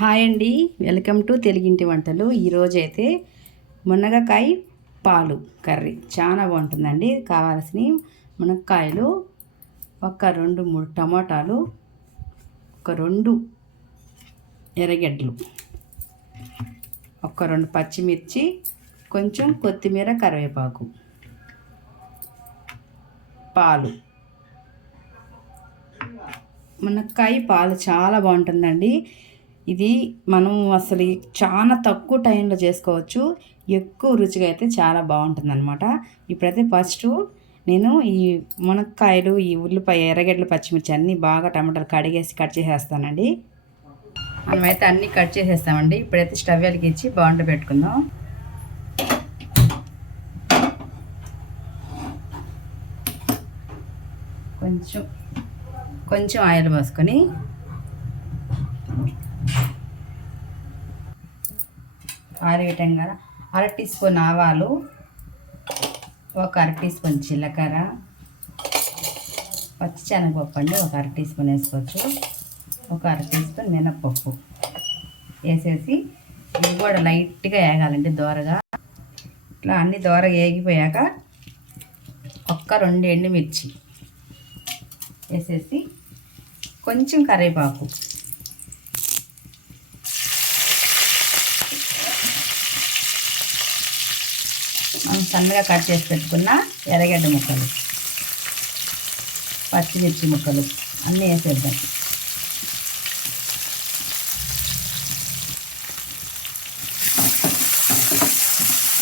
Hi అండి, welcome to తెలుగింటి వంటలు. ఈరోజైతే మునగకాయ పాలు కర్రీ చాలా బాగుంటుందండి. కావాల్సిన మునక్కాయలు ఒక 2-3 టమాటాలు, ఒక 2 ఎర్రగడ్డలు, ఒక 2 పచ్చిమిర్చి, కొంచెం కొత్తిమీర, కరివేపాకు, పాలు. మునక్కాయ పాలు చాలా బాగుంటుందండి. ఇది మనం అసలు చాలా తక్కువ టైంలో చేసుకోవచ్చు, ఎక్కువ రుచిగా అయితే చాలా బాగుంటుంది అనమాట. ఇప్పుడైతే ఫస్ట్ నేను ఈ మునక్కాయలు, ఈ ఉల్లిపాయ, ఎర్రగడ్డలు, పచ్చిమిర్చి అన్నీ బాగా టమాటాలు కడిగేసి కట్ చేసేస్తానండి. మనమైతే అన్నీ కట్ చేసేస్తామండి. ఇప్పుడైతే స్టవ్ వెలిగించి బాండ పెట్టుకుందాం. కొంచెం ఆయిల్ పోసుకొని ఆయిల్ వేయటంగా 1/2 టీ స్పూన్ ఆవాలు, ఒక 1/2 టీ స్పూన్ జీలకర్ర, పచ్చిశనగపప్పు అండి ఒక 1/2 టీ స్పూన్ వేసుకోవచ్చు, ఒక 1/2 టీ స్పూన్ మినప్పప్పు వేసేసి ఇవి కూడా లైట్గా వేగాలండి దోరగా. ఇట్లా అన్ని దోరగా వేగిపోయాక ఒక్క 2 ఎండుమిర్చి వేసేసి కొంచెం కరివేపాకు, మనం సన్నగా కట్ చేసి పెట్టుకున్న ఎర్రగడ్డ ముక్కలు, పచ్చిమిర్చి ముక్కలు అన్నీ వేసేద్దాం.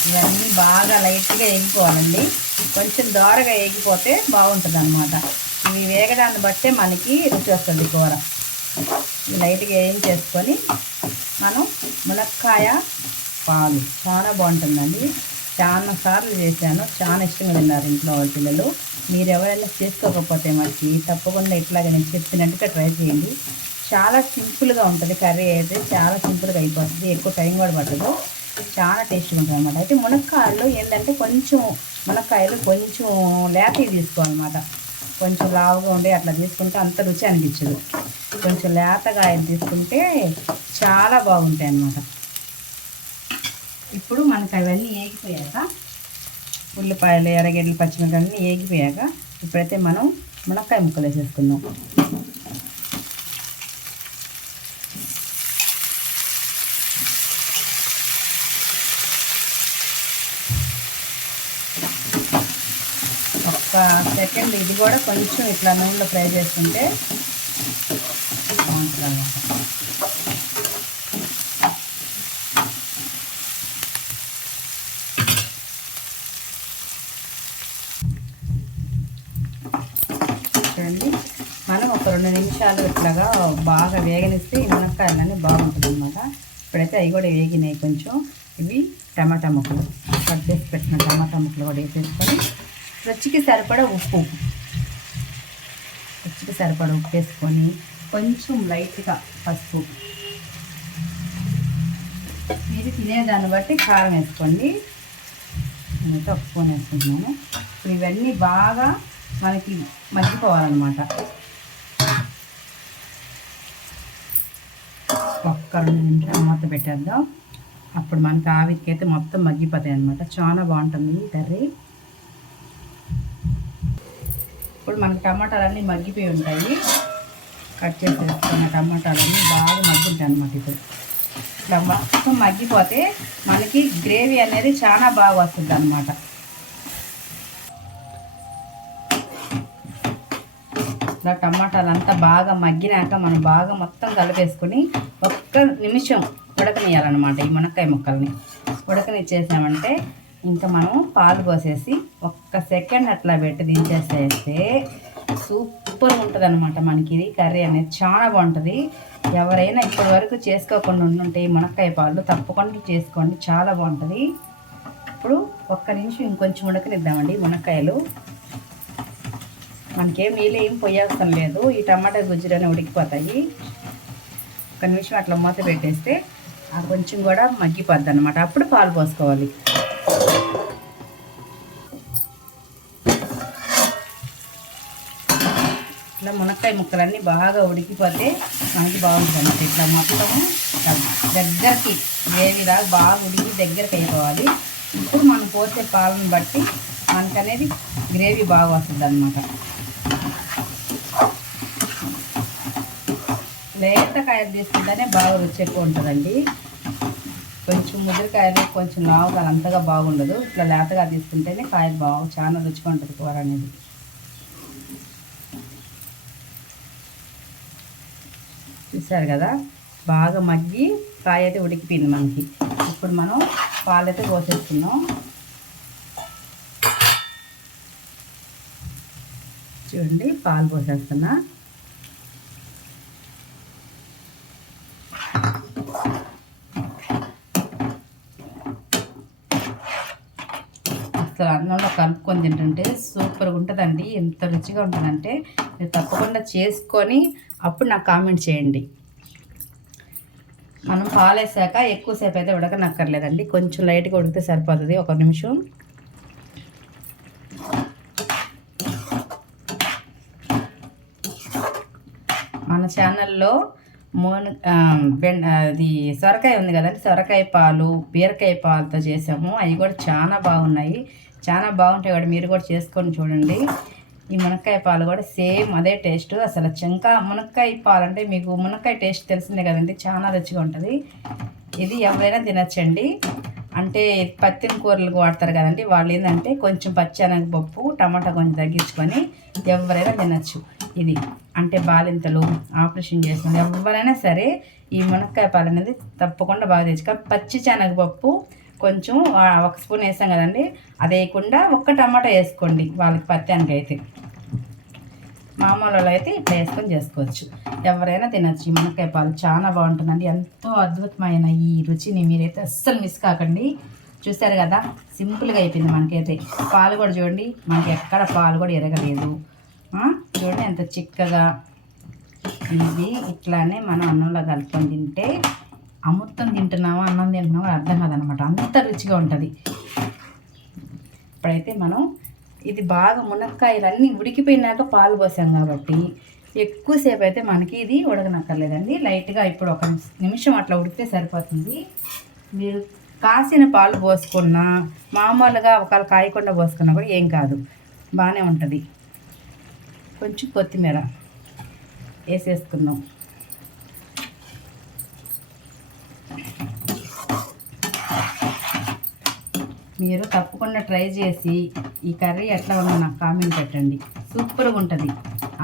ఇవన్నీ బాగా లైట్గా వేగిపోవాలండి. కొంచెం దోరగా వేగిపోతే బాగుంటుంది అన్నమాట. ఇవి వేగడాన్ని బట్టే మనకి రుచి వస్తుంది కూర. లైట్గా వేయించేసుకొని మనం మునక్కాయ పాలు చాలా బాగుంటుందండి. చాలా సార్లు చేశాను, చాలా ఇష్టంగా తిన్నారు ఇంట్లో వాళ్ళ పిల్లలు. మీరు ఎవరైనా చేసుకోకపోతే మనకి తప్పకుండా ఇట్లాగే నేను చెప్పినట్టుగా ట్రై చేయండి. చాలా సింపుల్గా ఉంటుంది కర్రీ, అయితే చాలా సింపుల్గా అయిపోతుంది, ఎక్కువ టైం కూడా పట్టదు, చాలా టేస్ట్గా ఉంటుంది అనమాట. అయితే మునక్కాయలు ఏంటంటే మునక్కాయలు కొంచెం లేతవి తీసుకోవాలన్నమాట. కొంచెం లావుగా ఉండి అట్లా తీసుకుంటే అంత రుచి అనిపించదు. కొంచెం లేతకాయలు తీసుకుంటే చాలా బాగుంటాయి అన్నమాట. ఇప్పుడు మనకు అవన్నీ వేగిపోయాక, ఉల్లిపాయలు, ఎర్రగడ్డలు, పచ్చిమిరపకాయలు అన్నీ వేగిపోయాక ఇప్పుడైతే మనం మునక్కాయ ముక్కలు వేసేసుకుందాం. ఒక్క సెకండ్ ఇది కూడా కొంచెం ఇట్లా నూనెలో ఫ్రై చేసుకుంటే బాగుంటుంది అన్నమాట. చూడండి, మనం ఒక 2 నిమిషాలు ఇట్లాగా బాగా వేగనిస్తే ఈ మునక్కాయలన్నీ బాగుంటుంది అనమాట. ఇప్పుడైతే అవి కూడా వేగినాయి కొంచెం. ఇవి టమాటా ముక్కలు, కట్ చేసి పెట్టిన టమాటా ముక్కలు కూడా వేసేసుకొని రుచికి సరిపడా ఉప్పు వేసుకొని కొంచెం లైట్గా పసుపు, మీరు తినేదాన్ని బట్టి కారం వేసుకోండి. నేనైతే ఒక స్పూన్ వేసుకుంటున్నాను. ఇప్పుడు ఇవన్నీ బాగా మనకి మగ్గిపోవాలన్నమాట. ఒక్క 2 నిమిషాలు మూత పెట్టేద్దాం. అప్పుడు మనకి ఆవిరికి అయితే మొత్తం మగ్గిపోతాయి అన్నమాట. చాలా బాగుంటుంది ఈ కర్రీ. ఇప్పుడు మనకి టమాటాలన్నీ మగ్గిపోయి ఉంటాయి. కట్ చేసి వేసుకున్న టమాటాలన్నీ బాగా మగ్గుంటాయి అన్నమాట. ఇప్పుడు ఇట్లా మొత్తం మగ్గిపోతే మనకి గ్రేవీ అనేది చాలా బాగా వస్తుంది అన్నమాట. ఇట్లా టమాటాలు అంతా బాగా మగ్గినాక మనం బాగా మొత్తం కలిపేసుకొని ఒక్క నిమిషం ఉడకనియాలన్నమాట. ఈ మునక్కాయ ముక్కల్ని ఉడకనిచ్చేసామంటే ఇంకా మనం పాలు పోసేసి ఒక్క సెకండ్ అట్లా పెట్టి దించేసేస్తే సూపర్ ఉంటుంది అనమాట. మనకి ఇది కర్రీ అనేది చాలా బాగుంటుంది. ఎవరైనా ఇప్పటి వరకు చేసుకోకుండా ఉంటే ఈ మునక్కాయ పాలు తప్పకుండా చేసుకోండి, చాలా బాగుంటుంది. ఇప్పుడు ఒక్క నిమిషం ఇంకొంచెం ఉడకనిద్దామండి. మునక్కాయలు మనకేం నీళ్ళు ఏం పోయాల్సిన లేదు, ఈ టమాటా గుజ్జులోనే ఉడికిపోతాయి. ఒక నిమిషం అట్లా మూత పెట్టేస్తే ఆ కొంచెం కూడా మగ్గిపోద్ది అనమాట. అప్పుడు పాలు పోసుకోవాలి. ఇట్లా మునక్కాయ ముక్కలన్నీ బాగా ఉడికిపోతే మనకి బాగుంటుంది అన్నమాట. ఇట్లా మొత్తం ఇట్లా దగ్గరికి గ్రేవీలాగా బాగా ఉడికి దగ్గరికి అయిపోవాలి. ఇప్పుడు మనం పోసే పాలను బట్టి మనకనేది గ్రేవీ బాగా వస్తుంది అన్నమాట. లేతకాయలు తీసుకుంటేనే బాగా రుచి ఎక్కువ ఉంటుందండి. కొంచెం ముదిరికాయలు కొంచెం లావుకాయలు అంతగా బాగుండదు. ఇట్లా లేతగా తీసుకుంటేనే కాయలు చాలా రుచిగా ఉంటుంది కూర అనేది. చూసారు కదా, బాగా మగ్గి కాయ అయితే ఉడికిపోయింది మనకి. ఇప్పుడు మనం పాలైతే పోసేస్తున్నాం. చూడండి, పాలు పోసేస్తున్నా. అసలు అన్నంలో కలుపుకొని తింటుంటే సూపర్గా ఉంటుందండి. ఎంత రుచిగా ఉంటుందంటే మీరు తప్పకుండా చేసుకొని అప్పుడు నాకు కామెంట్ చేయండి. మనం పాలు వేసాక ఎక్కువసేపు అయితే ఉడకనక్కర్లేదండి, కొంచెం లైట్గా ఉడికితే సరిపోతుంది. 1 నిమిషం. మన ఛానల్లో అది సొరకాయ ఉంది కదండి, సొరకాయ పాలు బీరకాయ పాలతో చేసాము. అవి కూడా చాలా బాగున్నాయి, చాలా బాగుంటాయి కూడా. మీరు కూడా చేసుకొని చూడండి. ఈ మునక్కాయ పాలు కూడా సేమ్ అదే టేస్ట్. అసలు మునక్కాయ పాలు అంటే మీకు మునక్కాయ టేస్ట్ తెలిసిందే కదండి, చాలా రుచిగా ఉంటుంది. ఇది ఎవరైనా తినచ్చండి. అంటే పత్తిన కూరలకు వాడతారు కదండి, వాళ్ళు ఏంటంటే కొంచెం పచ్చెనగపప్పు టమాటా కొంచెం తగ్గించుకొని ఎవరైనా తినచ్చు. ఇది అంటే బాలింతలు, ఆపరేషన్ చేసిన ఎవరైనా సరే ఈ మునక్కాయ పాలు అనేది తప్పకుండా బాగా తెచ్చుకోవాలి. పచ్చి శనగపప్పు కొంచెం 1 స్పూన్ వేసాం కదండి, అది వేయకుండా 1 టమాటా వేసుకోండి. వాళ్ళకి పత్యానికి అయితే, మామూలు అయితే ఇట్లా వేసుకొని చేసుకోవచ్చు. ఎవరైనా తినచ్చు. ఈ మునక్కాయ పాలు చాలా బాగుంటుందండి. ఎంతో అద్భుతమైన ఈ రుచిని మీరైతే అస్సలు మిస్ కాకండి. చూసారు కదా, సింపుల్గా అయిపోయింది మనకైతే. పాలు కూడా చూడండి, మనకి ఎక్కడ పాలు కూడా ఎరగలేదు. చూడండి ఎంత చిక్కగా. ఇది ఇట్లానే మనం అన్నంలో కలుపుకొని తింటే అమృతం తింటున్నామో అన్నం తింటున్నామో అర్థం కాదనమాట, అంత రుచిగా ఉంటుంది. ఇప్పుడైతే మనం ఇది బాగా మునక్కాయలన్నీ ఉడికిపోయినాక పాలు పోసాం కాబట్టి ఎక్కువసేపు అయితే మనకి ఇది ఉడకనక్కర్లేదండి. లైట్గా ఇప్పుడు 1 నిమిషం అట్లా ఉడికితే సరిపోతుంది. మీరు కాసిన పాలు పోసుకున్నా, మామూలుగా ఒకవేళ కాయకుండా పోసుకున్నా కూడా ఏం కాదు, బాగానే ఉంటుంది. కొంచెం కొత్తిమీర వేసేసుకుందాం. మీరు తప్పకుండా ట్రై చేసి ఈ కర్రీ ఎట్లా ఉందో నాకు కామెంట్ పెట్టండి. సూపర్గా ఉంటుంది.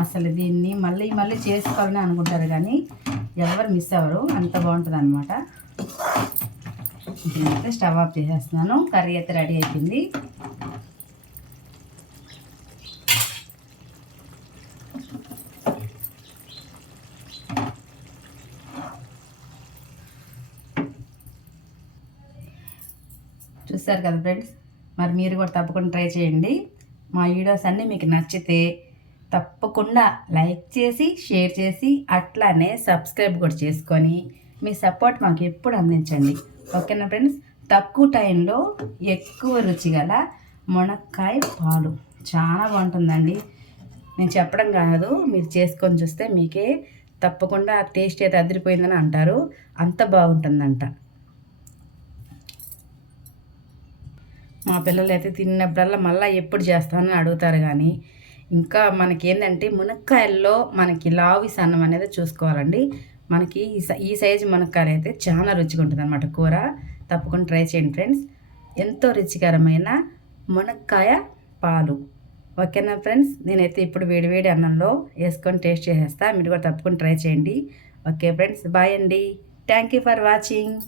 అసలు దీన్ని మళ్ళీ మళ్ళీ చేసుకోవాలని అనుకుంటారు కానీ ఎవరు మిస్ అవ్వరు, అంత బాగుంటుంది అనమాట. దీనైతే స్టవ్ ఆఫ్ చేసేస్తున్నాను. కర్రీ అయితే రెడీ అయిపోయింది. చూస్తారు కదా ఫ్రెండ్స్, మరి మీరు కూడా తప్పకుండా ట్రై చేయండి. మా వీడియోస్ అన్నీ మీకు నచ్చితే తప్పకుండా లైక్ చేసి షేర్ చేసి అట్లానే సబ్స్క్రైబ్ కూడా చేసుకొని మీ సపోర్ట్ మాకు ఎప్పుడు అందించండి. ఓకేనా ఫ్రెండ్స్? తక్కువ టైంలో ఎక్కువ రుచి గల మునక్కాయ పాలు చాలా బాగుంటుందండి. నేను చెప్పడం కాదు, మీరు చేసుకొని చూస్తే మీకే తప్పకుండా టేస్ట్ అయితే అదిరిపోయిందని అంటారు, అంత బాగుంటుందంట. మా పిల్లలు అయితే తిన్నప్పుడల్లా మళ్ళీ ఎప్పుడు చేస్తామని అడుగుతారు. కానీ ఇంకా మనకి ఏంటంటే మునక్కాయల్లో మనకి లావి సన్నం అనేది చూసుకోవాలండి. మనకి ఈ సైజు మునక్కాయలు అయితే చాలా రుచిగా ఉంటుంది అన్నమాట కూర. తప్పకుండా ట్రై చేయండి ఫ్రెండ్స్. ఎంతో రుచికరమైన మునక్కాయ పాలు. ఓకేనా ఫ్రెండ్స్? నేనైతే ఇప్పుడు వేడివేడి అన్నంలో వేసుకొని టేస్ట్ చేసేస్తా. మీరు కూడా తప్పకుండా ట్రై చేయండి. ఓకే ఫ్రెండ్స్, బాయ్ అండి. Thank you for watching.